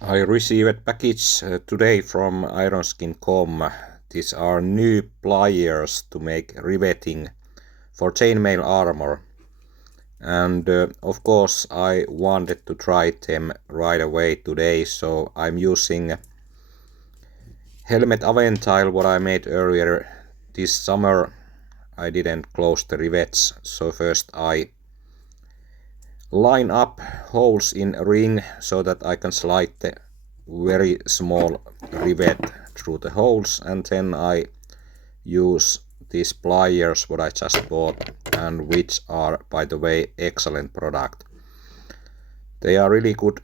I received a package today from Ironskin.com. These are new pliers to make riveting for chainmail armor. And of course I wanted to try them right away today, so I'm using helmet Aventile what I made earlier this summer. I didn't close the rivets, so first I line up holes in a ring so that I can slide the very small rivet through the holes, and then I use these pliers what I just bought, and which are, by the way, excellent product. They are really good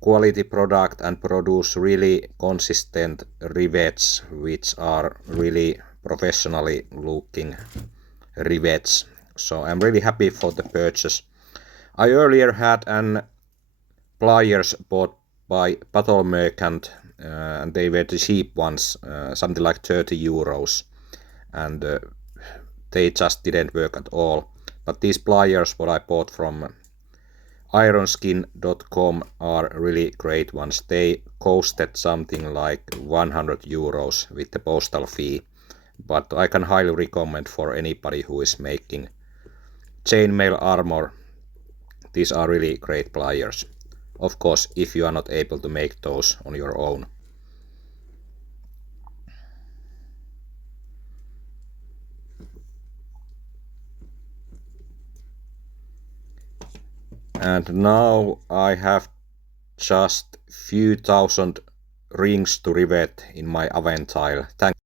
quality product and produce really consistent rivets, which are really professionally looking rivets. So I'm really happy for the purchase. I earlier had an pliers bought by Battle Merchant, and they were the cheap ones, something like 30 euros, and they just didn't work at all. But these pliers what I bought from Ironskin.com are really great ones. They costed something like 100 euros with the postal fee, but I can highly recommend for anybody who is making chainmail armor. These are really great pliers. Of course, if you are not able to make those on your own. And now I have just few thousand rings to rivet in my Aventile. Thank